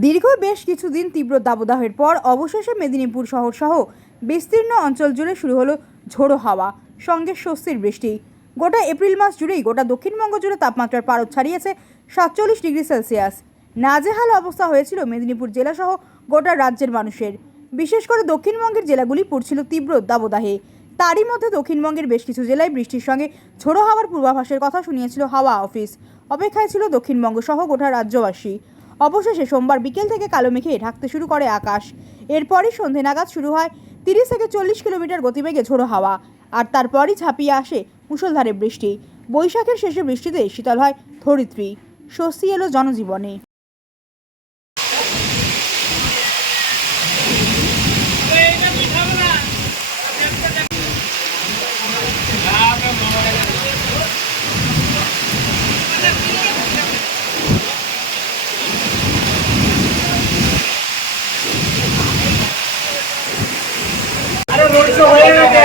দীর্ঘ বেশ কিছুদিন তীব্র দাবদাহের পর অবশেষে মেদিনীপুর শহর সহ বিস্তীর্ণ অঞ্চল জুড়ে শুরু হলো ঝোড়ো হাওয়া, সঙ্গে স্বস্তির বৃষ্টি। গোটা এপ্রিল মাস জুড়েই গোটা দক্ষিণবঙ্গ জুড়ে তাপমাত্রার পারদ ছাড়িয়েছে সাতচল্লিশ ডিগ্রি সেলসিয়াস। নাজেহাল অবস্থা হয়েছিল মেদিনীপুর জেলাসহ গোটা রাজ্যের মানুষের। বিশেষ করে দক্ষিণবঙ্গের জেলাগুলি পড়ছিল তীব্র দাবদাহে। তারই মধ্যে দক্ষিণবঙ্গের বেশ কিছু জেলায় বৃষ্টির সঙ্গে ঝোড়ো হাওয়ার পূর্বাভাসের কথা শুনিয়েছিল হাওয়া অফিস। অপেক্ষায় ছিল দক্ষিণবঙ্গ সহ গোটা রাজ্যবাসী। অবশেষে সোমবার বিকেল থেকে কালো মেঘে ঢাকতে শুরু করে আকাশ। এরপরই সন্ধে নাগাদ শুরু হয় তিরিশ থেকে চল্লিশ কিলোমিটার গতিবেগে ঝোড়ো হাওয়া আর তারপরই ঝাঁপিয়ে আসে মুষলধারে বৃষ্টি। বৈশাখের শেষে বৃষ্টিতে শীতল হয় ধরিত্রী। স্বস্তি এলো জনজীবনে আরে রোড শো হয়ে গেছে রোড শো হয়ে গেছে।